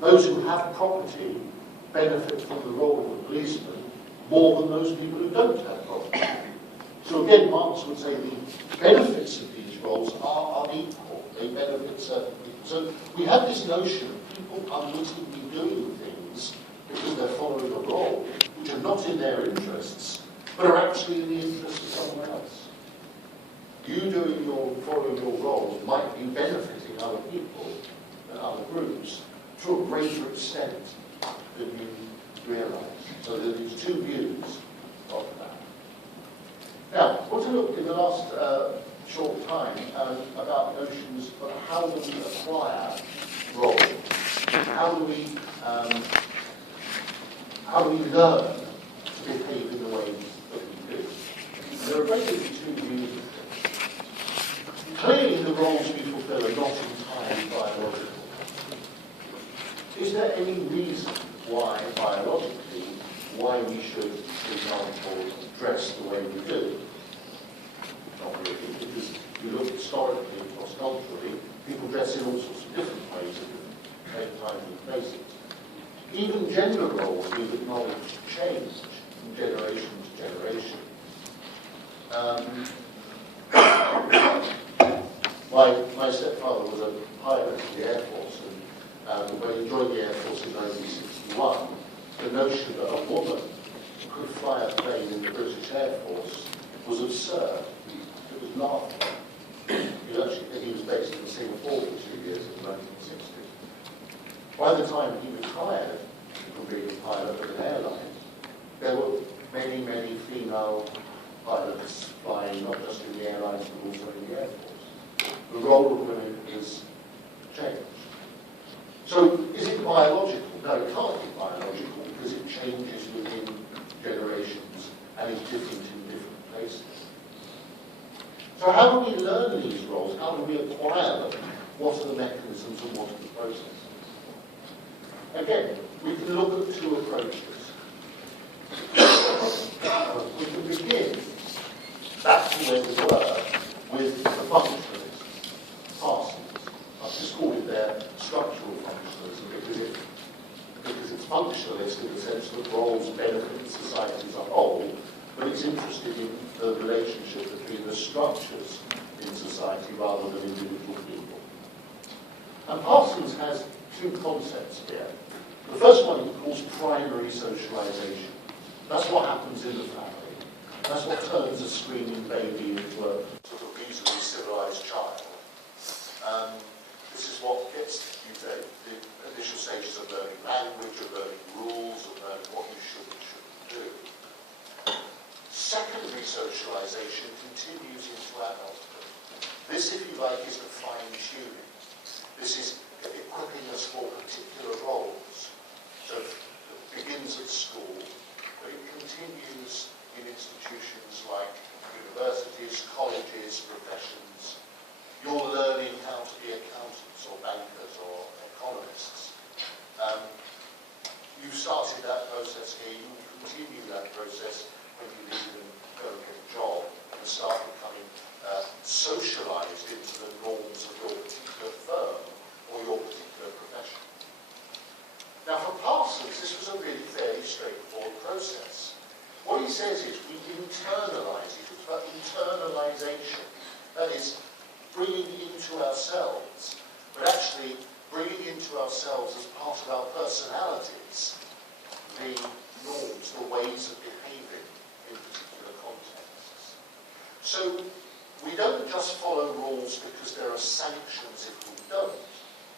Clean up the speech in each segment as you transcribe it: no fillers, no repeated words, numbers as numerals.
those who have property benefit from the role of the policeman more than those people who don't have property. So again, Marx would say the benefits of these roles are unequal. They benefit certain people. So we have this notion of people unwittingly doing things because they're following a role, which are not in their interests, but are actually in the interest of someone else. You following your role might be benefiting other people and other groups to a greater extent than you realise. So there are these two views of that. Now, I want to look in the last short time about notions of how do we acquire roles? How do we learn to behave in the ways that we do? There are basically two views of this. Clearly, the roles we fulfill are not entirely biological. Is there any reason why, biologically, we should, for example, dress the way we do? Not really, because if you look historically and cross-culturally, people dress in all sorts of different ways at different times and places. Even gender roles we've acknowledged change from generation to generation. My stepfather was a pilot in the Air Force, and when he joined the Air Force in 1961, the notion that a woman could fly a plane in the British Air Force was absurd. It was laughable. He was based in Singapore for 2 years in the 1960s. By the time he retired from being a pilot of an airline, there were many, many female pilots flying not just in the airlines but also in the Air Force. The role of women is changed. So is it biological? No, it can't be biological because it changes within generations and is different in different places. So how do we learn these roles? How do we acquire them? What are the mechanisms and what are the processes? Again, we can look at two approaches. We can begin back to where we were with the functionalists, Parsons. I've just called it their structural functionalism because it's functionalist in the sense that roles benefit society as a whole, but it's interested in the relationship between the structures in society rather than individual people. And Parsons has two concepts here. The first one he calls primary socialization. That's what happens in the family. That's what turns a screaming baby into a sort of reasonably civilized child. This is what gets you the initial stages of learning language, of learning rules, of learning what you should and shouldn't do. Secondary socialization continues into adulthood. This, if you like, is the fine-tuning. This is equipping us for particular roles. So it begins at school, but it continues in institutions like universities, colleges, professions. You're learning how to be accountants or bankers or economists. You've started that process here. You will continue that process when you leave and go and get a job and start becoming socialized into the norms of your particular firm or your particular profession. Now for Parsons, this was a really fairly straightforward process. What he says is we internalize it. It's about internalization. That is, bringing into ourselves, but actually bringing into ourselves as part of our personalities the norms, the ways of behaving in particular contexts. So we don't just follow rules because there are sanctions if we don't.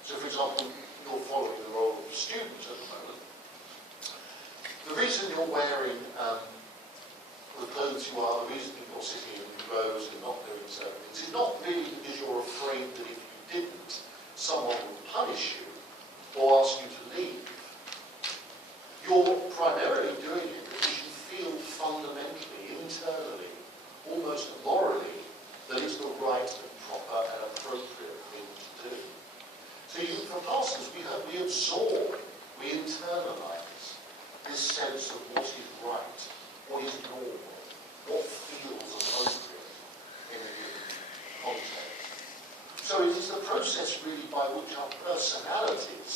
So for example, you're following the role of a student at the moment. The reason you're wearing the clothes you are, the reason you're sitting in clothes and not doing certain things, is not really because you're afraid that if you didn't, someone would punish you or ask you to leave. You're primarily doing it because you feel fundamentally, internally, almost morally, that it's the right and proper and appropriate thing to do. So for Parsons, we absorb, we internalize this sense of what is right, what is normal, what feels appropriate in a given context. So it is the process really by which our personalities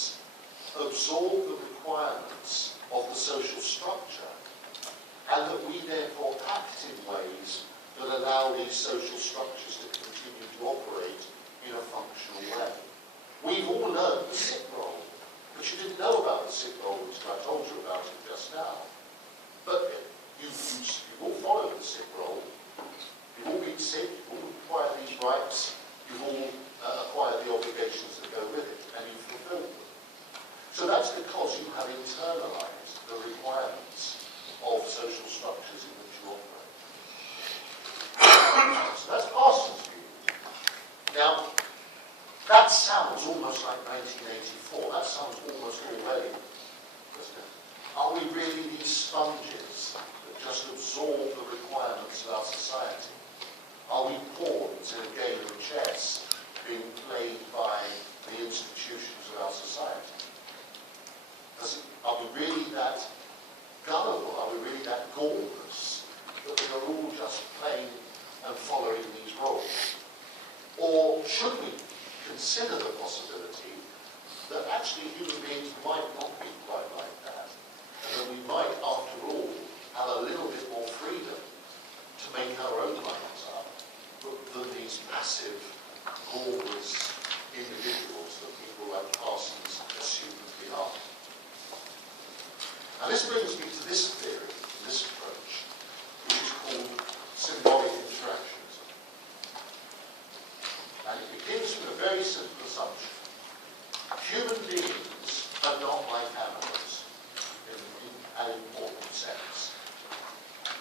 absorb the requirements of the social structure, and that we therefore act in ways that allow these social structures to continue to operate in a functional way. We've all learned the sick role, but you didn't know about the sick role until I told you about it just now. But you've all followed the sick role. You've all been sick, you've all acquired these rights, you've all acquired the obligations that go with it, and you've fulfilled them. So that's because you have internalized the requirements of social structures in which you operate. So that's Parsons' view. Now, that sounds almost like 1984. That sounds almost Orwellian, doesn't it? Are we really these sponges that just absorb the requirements of our society? Are we pawns in a game of chess being played by the institutions of our society? Are we really that gullible? Are we really that gormless that we are all just playing and following these roles? Or should we consider the possibility that actually human beings might not be quite like that, and that we might, after all, have a little bit more freedom to make our own minds up than these massive, gormless individuals that people like Parsons assume that we are? And this brings me to this theory, this approach, which is called symbolic interactionism. And it begins with a very simple assumption. Human beings are not like animals in an important sense.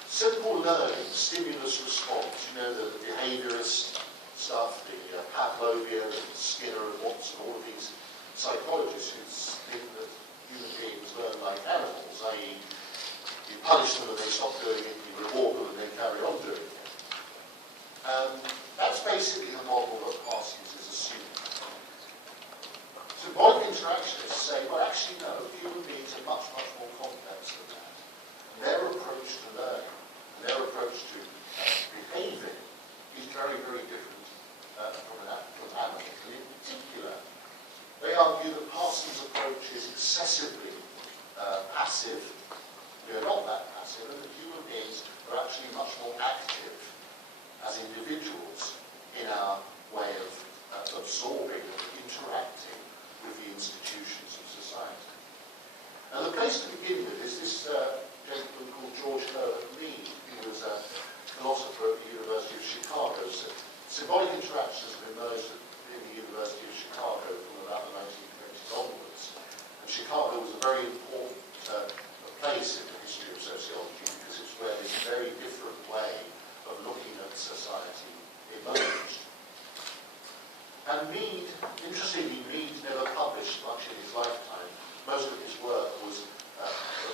Simple learning, stimulus response, you know, the behaviorist stuff, the Pavlovia, the Skinner and Watson, all of these psychologists who think that human beings learn like animals, i.e. you punish them and they stop doing it, you reward them and they carry on doing it. That's basically the model that Parsons is assuming. Symbolic interactionists say, well actually no, human beings are much, much more complex than that. And their approach to learning, and their approach to behaving is very, very different from animals. And in particular, they argue that Parsons' approach is excessively passive. We are not that passive, and that human beings are actually much more active as individuals in our way of absorbing and interacting with the institutions of society. And the place to begin with is this gentleman called George Herbert Mead, who was a philosopher at the University of Chicago. So symbolic interactions have emerged in the University of Chicago from about the 1920s onwards. And Chicago was a very important place in the history of sociology because it's where this very different way of looking at society emerged. And Mead, interestingly, Mead never published much in his lifetime. Most of his work was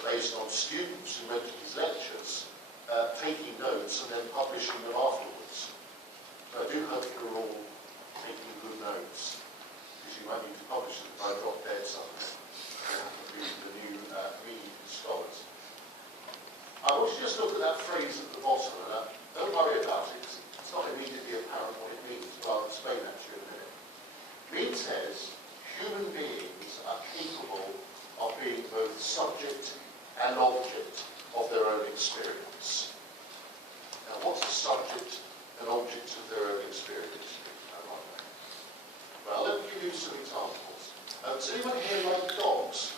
based on students who went to his lectures, taking notes and then publishing them afterwards. So I do hope you're all taking good notes, because you might need to publish them if I drop dead somewhere. Read the new Mead scholars. I want you to just look at that phrase at the bottom of that. Don't worry about it, because it's not immediately apparent what it means, but I'll explain that to you in a minute. Mead says human beings are capable of being both subject and object of their own experience. Now, what's the subject and object of their own experience? Well, let me give you some examples. Does anyone here like dogs?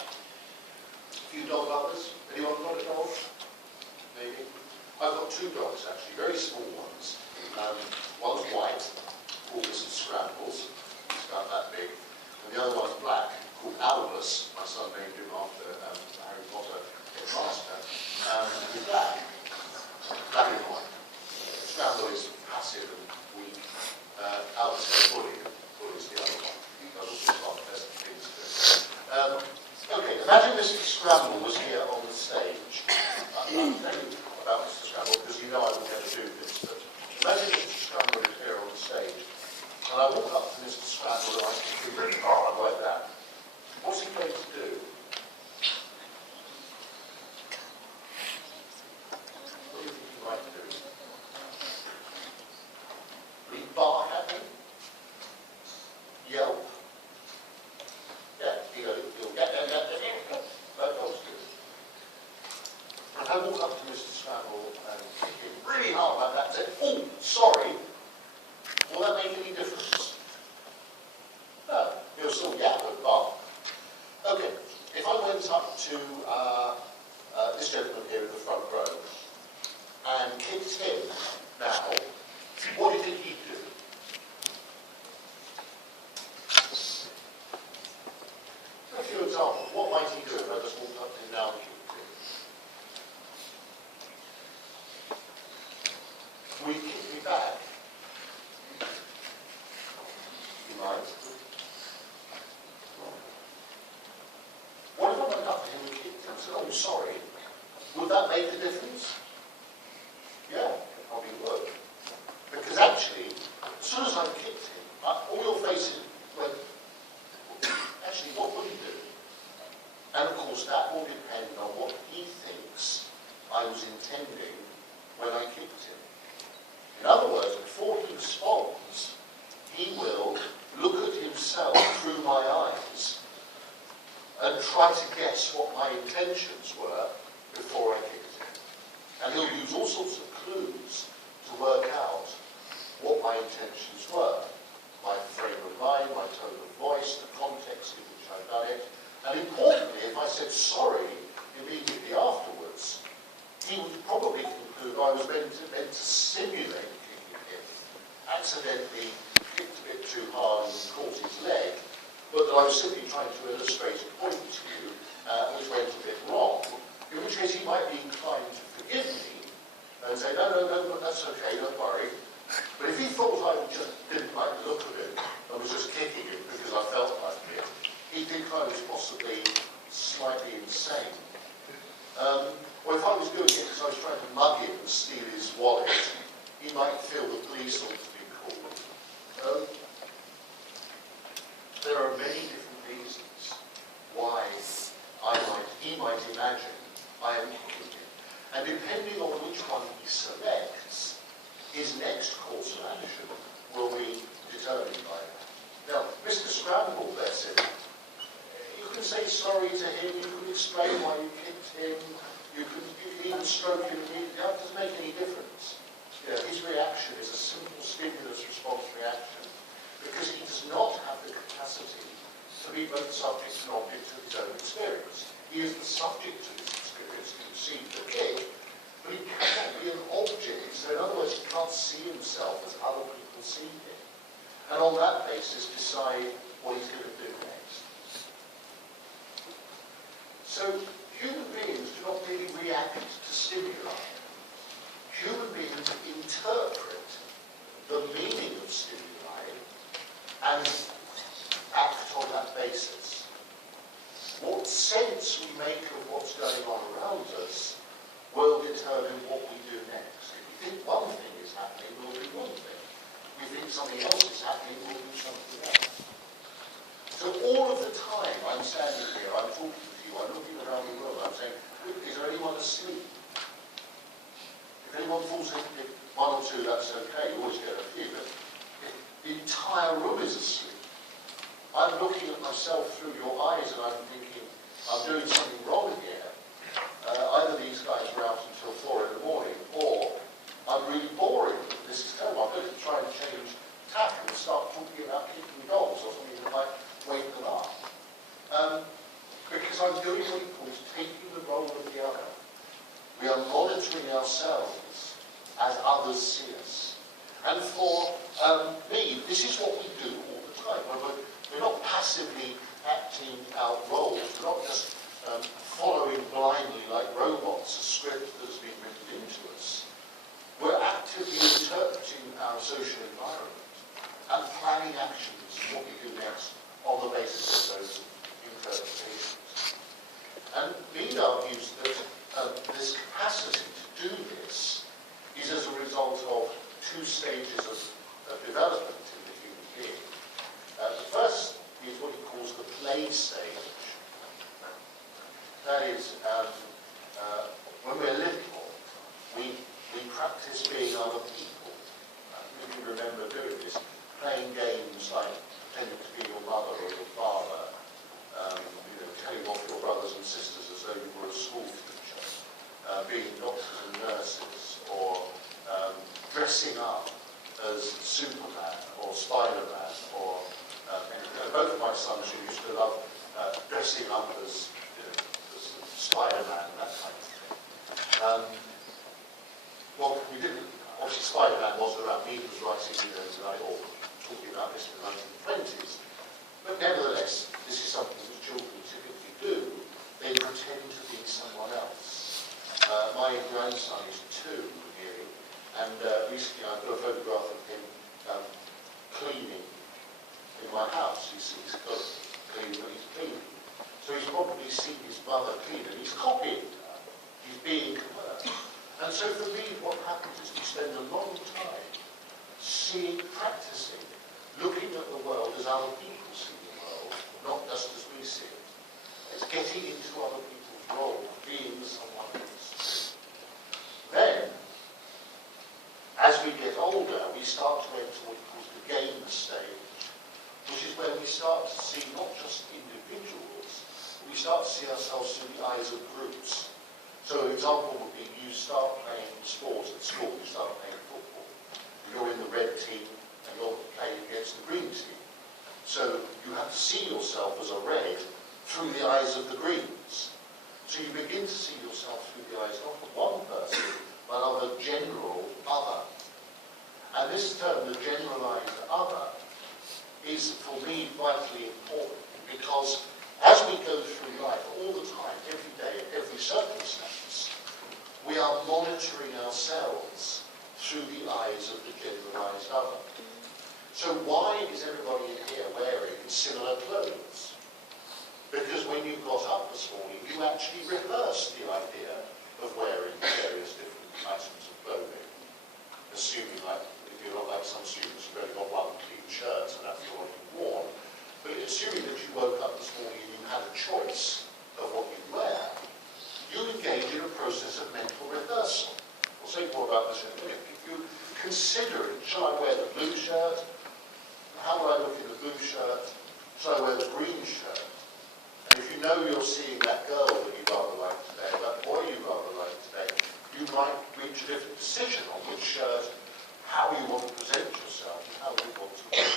A few dog lovers? Anyone got a dog? Maybe? I've got two dogs, actually, very small ones. One's white, called Mr. Scrambles. He's about that big. And the other one's black, called Albus. My son named him after Harry Potter master. He's black. Black and white. Scramble is passive and weak. Albus is bully. Bully's the other one. He does all sorts of pleasant things to it. Okay, imagine Mr. Scramble was here on the stage. I'll tell you about Mr. Scramble because you know I would never do this, but imagine Mr. Scramble is here on the stage, and I walk up to Mr. Scramble and I kick him really hard like that. What's he going to do? What do you think he might do? Will he bark at me? Yelp? right? What if I went up to him and kicked him and said, oh, sorry, would that make a difference? Yeah, it probably would. Because actually, as soon as I kicked him, all your faces went, actually, what would he do? And of course, that will depend on what he thinks I was intending when I kicked him. In other words, before he responds, he will look at himself through my eyes and try to guess what my intentions were before I kicked him. And he'll use all sorts of clues to work out what my intentions were. My frame of mind, my tone of voice, the context in which I've done it. And importantly, if I said sorry immediately afterwards, he would probably conclude I was meant to simulate kicking him, accidentally kicked a bit too hard and caught his leg, but that I was simply trying to illustrate a point to you, which went a bit wrong, in which case he might be inclined to forgive me and say, no, that's okay, don't worry. But if he thought I just didn't like the look of him and was just kicking him because I felt like it, he'd think I was possibly slightly insane. Or if I was doing it because I was trying to mug him and steal his wallet, he might feel the police ought to be called. There are many different reasons why he might imagine I am kicking him. And depending on which one he selects, his next course of action will be determined by that. Now, Mr. Scramble, bless him, you can say sorry to him, you can explain why you kicked him, you can even stroke him, that doesn't make any difference. You know, his reaction is a simple stimulus-response reaction because he does not have the capacity to be both subject and object to his own experience. He is the subject of his experience, he received the kick, but he cannot be an object. So in other words, he can't see himself as other people see him. And on that basis, decide what he's going to do next. So human beings do not really react to stimuli. Human beings interpret the meaning of stimuli and act on that basis. What sense we make of what's going on around us will determine what we do next. If we think one thing is happening, we'll do one thing. If we think something else is happening, we'll do something else. So all of the time I'm standing here, I'm talking to you, I'm looking around the room, I'm saying, is there anyone asleep? If anyone falls asleep, one or two, that's okay, you always get a few, but if the entire room is asleep, I'm looking at myself through your eyes and I'm thinking, I'm doing something wrong here. Either these guys are out until 4 in the morning, or I'm really boring. This is terrible. I'm going to try and change tack and start talking about kicking dogs or something that might wake them up. Because I'm doing what he calls taking the role of the other. We are monitoring ourselves as others see us. And for me, this is what we do all the time. We're not passively acting out roles. We're not just following blindly like robots a script that has been written into us. We're actively interpreting our social environment and planning actions, what we do next, on the basis of those interpretations. And Mead argues that this capacity to do this is as a result of two stages of development in the human being. The first is what he calls the play stage. That is, when we're little, we practice being other people. You can remember doing this, playing games like pretending to be your mother or your father, telling off your brothers and sisters as though you were a school teacher, being doctors and nurses, or dressing up as Superman or Spider-Man, or both of my sons who used to love dressing up as Spider-Man and that kind of thing. Well, we didn't, obviously Spider-Man wasn't around, he was writing, or talking about this in the 1920s. But nevertheless, this is something that children typically do. They pretend to be someone else. My grandson is 2 here, and recently I've got a photograph of him cleaning in my he sees clean when he's cleaning. So he's probably seen his mother clean and he's copying her. He's being her. And so for me, what happens is we spend a long time seeing, practicing, looking at the world as other people see the world, not just as we see it. It's getting into other people's role, being someone else. Then, as we get older, we start to enter what we call the game stage, which is when we start to see not just individuals, but we start to see ourselves through the eyes of groups. So an example would be you start playing sport at school, you start playing football. You're in the red team and you're playing against the green team. So you have to see yourself as a red through the eyes of the greens. So you begin to see yourself through the eyes not of one person, but of a general other. And this term, the generalized other, is for me vitally important because as we go through life all the time, every day, every circumstance, we are monitoring ourselves through the eyes of the generalized other. So why is everybody in here wearing similar clothes? Because when you got up this morning, you actually rehearsed the idea of wearing various different items of clothing. Assuming, like, if you're not like some students, you've only got one clean shirt and that's already worn. But assuming that you woke up this morning and you had a choice of what you wear, you engage in a process of mental rehearsal. We'll say more about this in a minute. If you consider it, shall I wear the blue shirt? How will I look in the blue shirt? Shall I wear the green shirt? And if you know you're seeing that girl that you rather like today, that boy you rather like today, you might reach a different decision on which shirt, how you want to present yourself, and how you want to look.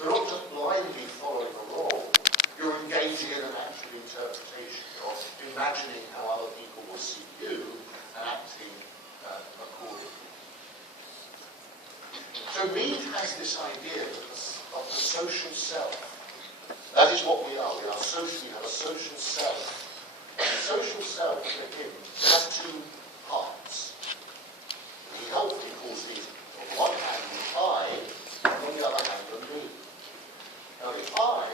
You're not just blindly following a role, you're engaging in an actual interpretation. You're imagining how other people will see you and acting accordingly. So Mead has this idea of the social self. That is what we are. We are social. We have a social self. And the social self, for him, has two parts. He helpfully calls these, on one hand, the I, and on the other hand, the me. Now, the I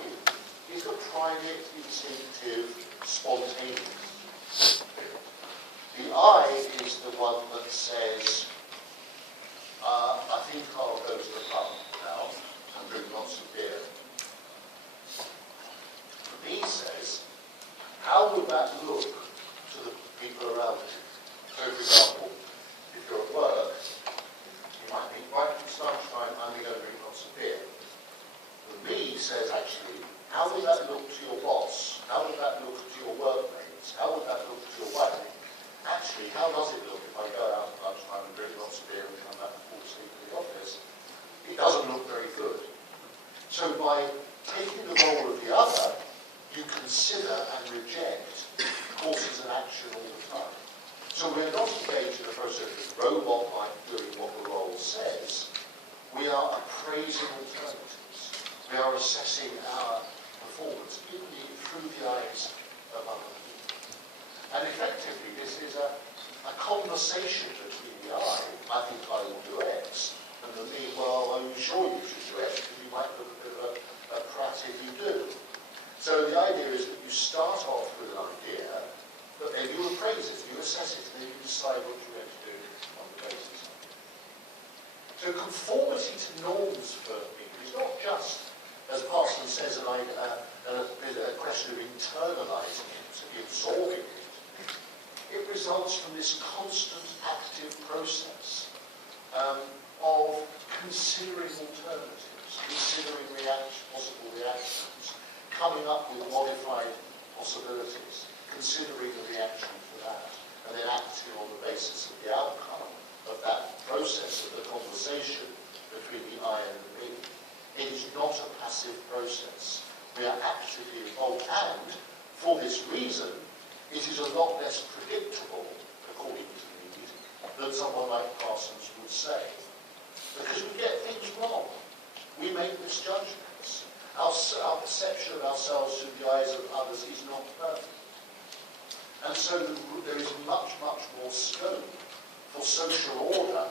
is the private, instinctive, spontaneous. The I is the one that says, I think I'll go to the pub now and drink lots of beer. He says, how would that look to the people around you? So, for example, if you're at work, you might think, right, it's lunchtime, I'm going to drink lots of beer. The me says, actually, how would that look to your boss? How would that look to your workmates? How would that look to your wife? Actually, how does it look if I go out at lunchtime and drink lots of beer and come back and fall asleep in the office? It doesn't look very good. So by taking the role of the other, you consider and reject courses of action all the time. So we're not engaged in a process of robot-like doing what the role says. We are appraising alternatives. We are assessing our performance through the eyes of other people. And effectively, this is a conversation between the I think I will do X, and the me, well, are you sure you should do X? Because you might look a bit of a prat if you do. So the idea is that you start off with an idea, but then you appraise it, you assess it, and then you decide what you're going to do on the basis of it. So conformity to norms for people is not just, as Parson says, a question of internalizing it, absorbing it. It results from this constant active process of considering alternatives, considering possible reactions, coming up with modified possibilities, considering the reaction to that, and then acting on the basis of the outcome of that process of the conversation between the I and the me. It is not a passive process. We are actively involved, and for this reason, it is a lot less predictable, according to Mead, than someone like Parsons would say. Because we get things wrong. We make misjudgments. Our perception of ourselves through the eyes of others is not perfect. And so there is much, much more scope for social order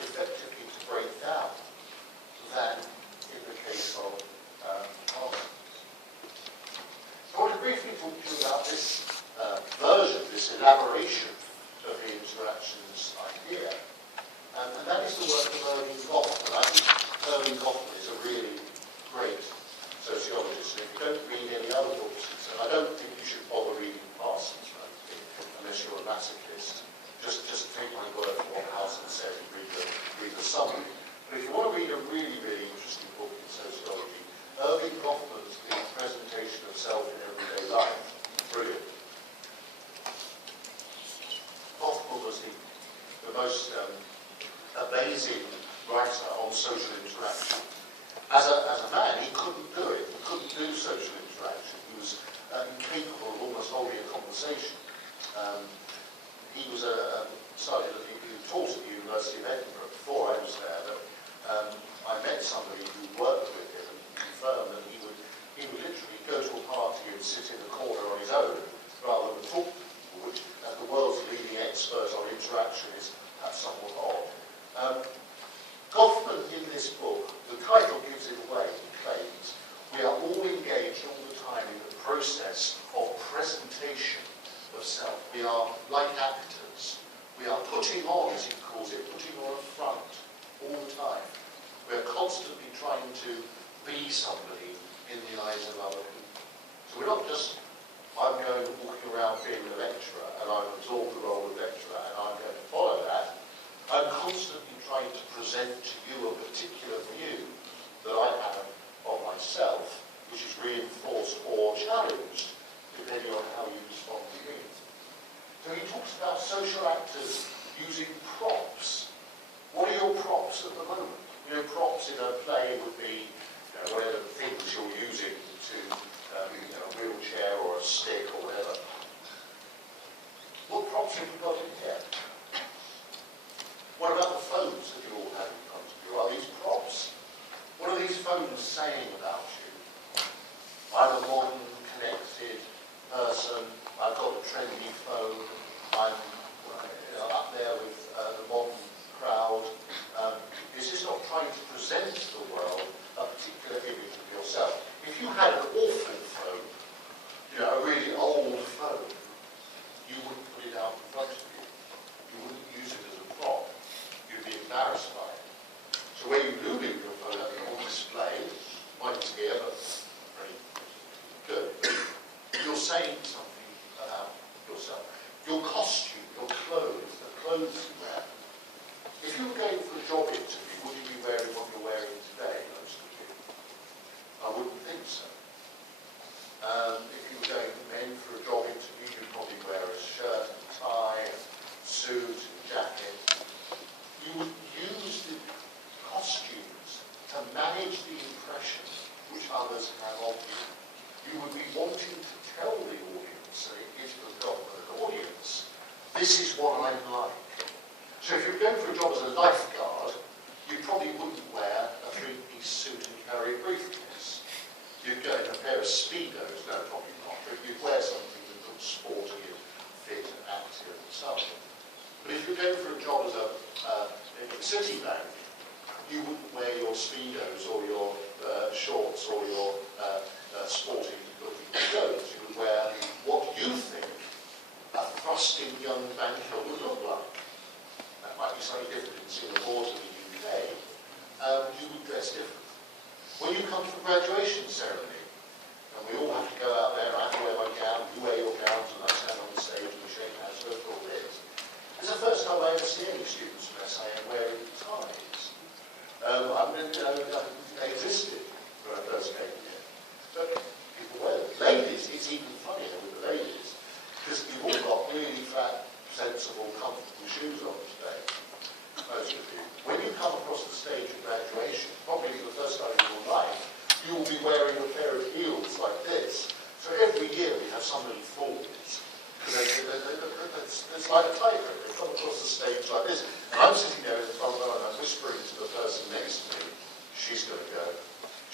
effectively to break down than in the case of Parsons. elaboration of the interactions idea. And that is the work of Erwin Goffman. I think Erwin Goffman is a really great sociologist. And if you don't read any other books, and I don't think you should bother reading Parsons, unless you're a masochist. Just take my word for what Parsons said and read the summary. But if you want to read a really, really interesting book in sociology, Erwin Goffman's The Presentation of Self in Everyday Life, brilliant. Goffman was the most amazing writer on social interaction. As a man, he couldn't do it. He couldn't do social interaction. He was incapable of almost holding a conversation. He was he taught at the University of Edinburgh before I was there, but I met somebody who worked with him and confirmed that he would literally go to a party and sit in a corner on his own rather than talk to people, which, as the world's leading expert on interaction, is perhaps somewhat odd. Goffman, in this book, the title gives it away, he claims, we are all engaged all the time in the process of presentation of self. We are like actors. We are putting on, as he calls it, putting on a front all the time. We are constantly trying to be somebody in the eyes of other people. So we're not just, I'm going walking around being a lecturer and I've absorbed the role of lecturer and I'm going to follow that. I'm constantly trying to present to you a particular view that I have of myself, which is reinforced or challenged depending on how you respond to me. So he talks about social actors using props. What are your props at the moment? You know, props in a play would be whatever things you're using to, a wheelchair or a stick or whatever. What props have you got in here? What about the phones that you all have in front of you? Are these props? What are these phones saying about you? I'm a modern, connected person. I've got a trendy phone. I'm up there with the modern crowd. It's just not trying to present to the world a particular image of yourself. If you had an awful phone, a really old phone, you wouldn't put it out in front of you. You wouldn't use it as a prop. You'd be embarrassed by it. So when you do leave your phone up on display, mine's here, but pretty good. You're saying something about yourself. Your costume, your clothes, the clothes you wear. If you were going for a job interview, would you be wearing what you're wearing today, most of you? I wouldn't think so. If you were going men for a job interview, you'd probably wear a shirt and tie, a suit and jacket. You would use the costumes to manage the impression which others have of you. You would be wanting to tell the audience, and if you've got an audience, this is what I'm like. So if you're going for a job as a lifeguard, you probably wouldn't wear a three-piece suit and carry a briefcase. You'd go in a pair of Speedos, no, probably not, but you'd wear something that looks sporty and fit and active and so on. But if you're going for a job as in Citibank, you wouldn't wear your Speedos or your shorts or your sporty-looking clothes. You would wear what you think a thrusting young banker would look like. That might be slightly different in Singapore to the UK. You would dress differently. When you come to a graduation ceremony, and we all have to go out there, I have to wear my gown, you wear your gowns, and I stand on the stage and we shake hands, go through all this. It's the first time I ever see any students from SA wearing ties. They existed when I first came here. But people wear them. Ladies, it's even funnier with the ladies, because you've all got really flat, sensible, comfortable shoes on today. Most of you. When you come across the stage of graduation, probably for the first time in your life, you will be wearing a pair of heels like this. So every year we have somebody falls. It's like a tightrope. They come across the stage like this. And I'm sitting there in the front row and I'm whispering to the person next to me, she's going to go.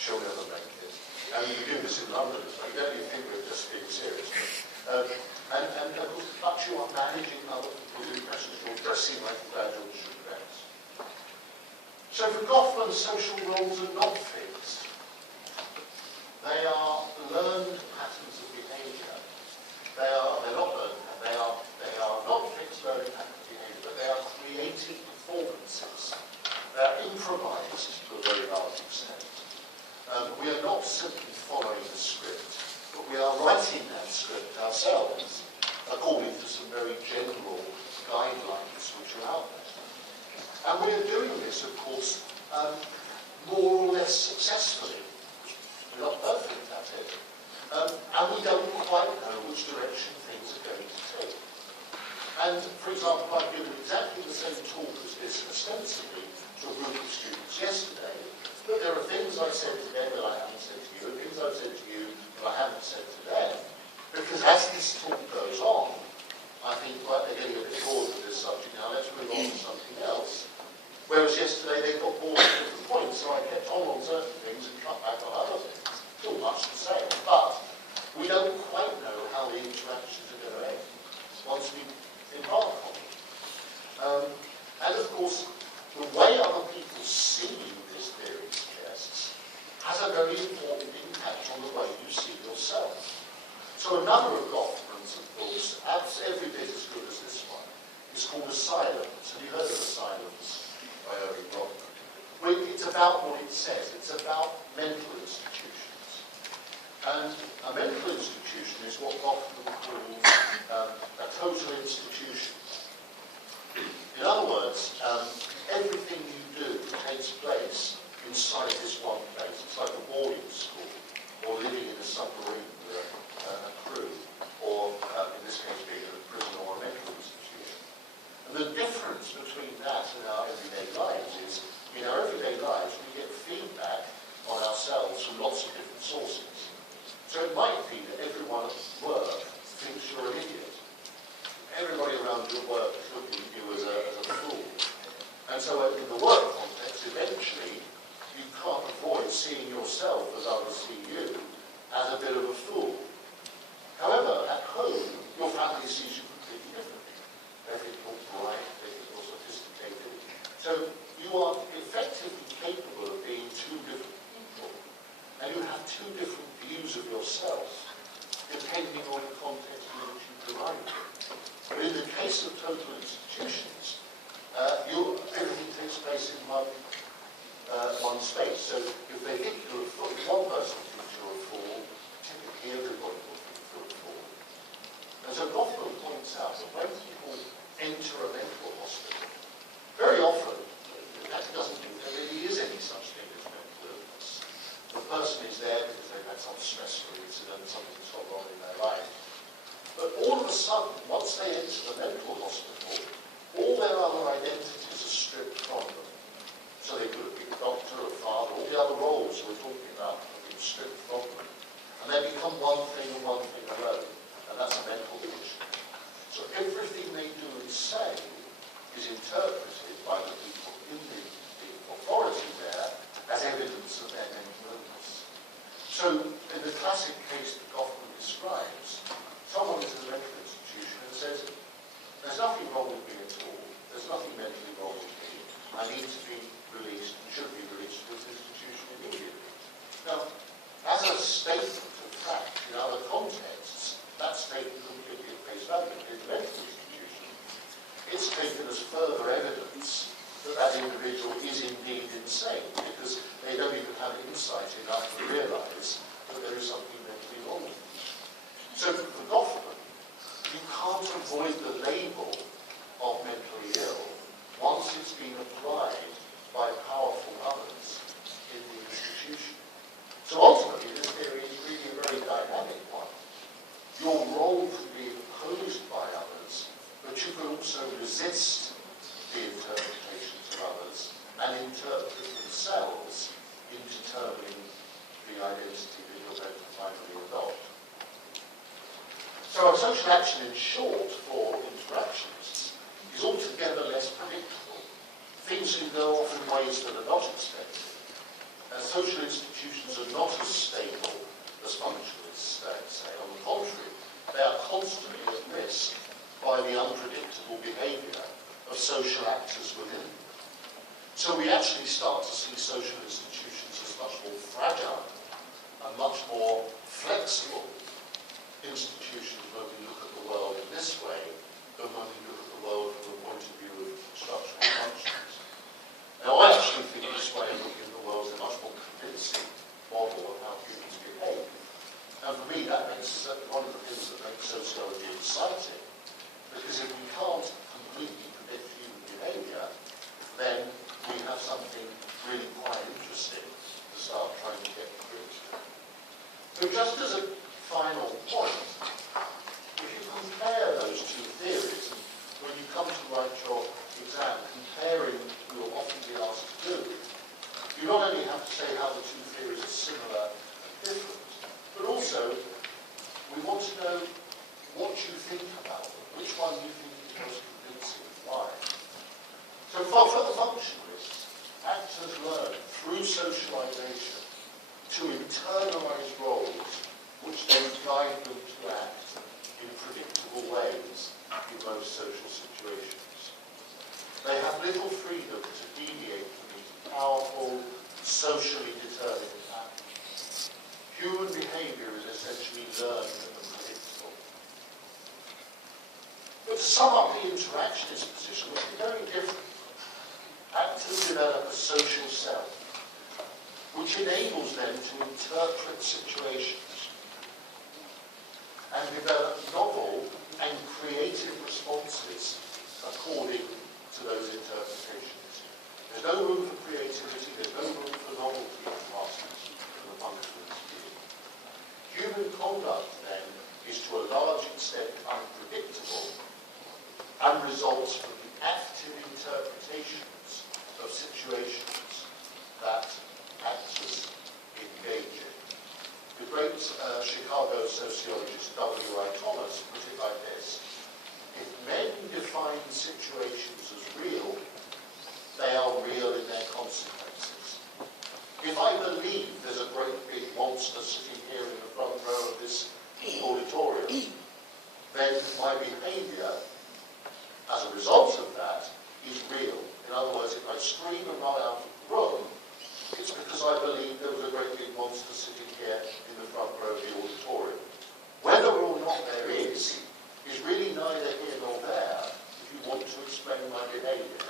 She'll never make it. And we do this in London. You don't even think we're just being serious. And of course, but you are managing other people's impressions. You're dressing like a graduate should dress. So for Goffman, social roles are not fixed. They are learned patterns of behaviour. They're not learned. They are ourselves according to some very general guidelines which are out there. And we are doing this, of course, more or less successfully. We're not perfect at it. And we don't quite know which direction things are going to take. And, for example, I've given exactly the same talk as this ostensibly to a group of students yesterday, but there are things I said to them that I haven't said to you, and things I've said to you that I haven't said to them. Because as this talk goes on, I think, right, they're getting a bit bored with this subject now, let's move on to something else. Whereas yesterday they got bored with different points, so I kept on certain things and cut back on other things. Still much the same, but we don't quite know how the interactions are going to end once we embark on it. And of course, the way other people see you, this theory suggests, has a very important impact on the way you see yourself. So a number of Goffman's books, every bit as good as this one, is called Asylums. Have you heard of Asylums by Irving Goffman? Well, it's about what it says. It's about mental institutions. And a mental institution is what Goffman calls a total institution. In other words, everything you do takes place inside this one place. It's like a boarding school, or living in a submarine with a crew, or in this case being a prison or a mental institution. And the difference between that and our everyday lives is, in our everyday lives, we get feedback on ourselves from lots of different sources. So it might be that everyone at work thinks you're an idiot. Everybody around your work is looking at you as a fool. And so in the work context, eventually, you can't avoid seeing yourself as others see you as a bit of a fool. However, at home, your family sees you completely differently. They think you're bright, they think you're sophisticated. So you are effectively capable of being two different people. And you have two different views of yourself, depending on the context in which you derive it. But in the case of total institutions, everything takes place in one space. So if they think you're a fool, one person thinks you're a fool, typically everybody will think you're a fool. And so Goffman points out that when people enter a mental hospital, very often, that doesn't think there really is any such thing as mental illness. The person is there because they've had some stressful incident, something's gone wrong in their life. But all of a sudden, once they enter the mental hospital, all their other identities are stripped from them. So they could have been a doctor, a father, all the other roles we're talking about have been stripped from them. And they become one thing and one thing alone. And that's a mental condition. So everything they do and say is interpreted by the people in the authority there as evidence of their mental illness. So in the classic case that Goffman describes, someone is in a mental institution and says, there's nothing wrong with me at all. There's nothing mentally wrong with me. I need to be released and should be released from this institution immediately. Now, as a statement of fact in other contexts, that's taken completely at face value. In the mental institution, it's taken as further evidence that that individual is indeed insane, because they don't even have insight enough to realise that there is something mentally wrong with them. So for Goffman, you can't avoid the label of mentally ill once it's been applied by powerful others in the institution. So ultimately, this theory is really a very dynamic one. Your role can be imposed by others, but you can also resist the interpretations of others and interpret themselves in determining the identity that you're going to finally adopt. So a social action, in short, for interactionists, is altogether less predictable. Things can go off in ways that are not expected. And social institutions are not as stable as functionalists say. On the contrary, they are constantly at risk by the unpredictable behaviour of social actors within them. So we actually start to see social institutions as much more fragile and much more flexible institutions when we look at the world in this way than when we look at the world from the point of view of structural functions. Now, I actually think this way of looking at the world is a much more convincing model of how humans behave. And for me, that makes one of the things that makes social exciting, because if we can't completely predict human behaviour, then we have something really quite interesting to start trying to get through to. So just as a final point, if you compare those two theories, and when you come to write your exam, comparing you'll often be asked to do, you not only have to say how the two theories are similar and different, but also we want to know what you think about them, which one you think is most convincing and why. So for the functionalists, actors learn through socialization to internalize roles which then guide them to act in predictable ways in most social situations. They have little freedom to deviate from these powerful, socially determined patterns. Human behaviour is essentially learned and predictable. But to sum up the interactionist position, which is very different, actors develop a social self, which enables them to interpret situations and develop novel and creative responses according to those interpretations. There's no room for creativity, there's no room for novelty in classes in the functionalist view. Human conduct, then, is to a large extent unpredictable and results from the active interpretations of situations that actors engage in. The great Chicago sociologist W.I. Thomas put it like this: if men define situations as real, they are real in their consequences. If I believe there's a great big monster sitting here in the front row of this auditorium, then my behaviour as a result of that is real. In other words, if I scream and run out of the room, it's because I believe there was a great big monster sitting here in the front row of the auditorium. Whether or not there is really neither here nor there if you want to explain my behaviour.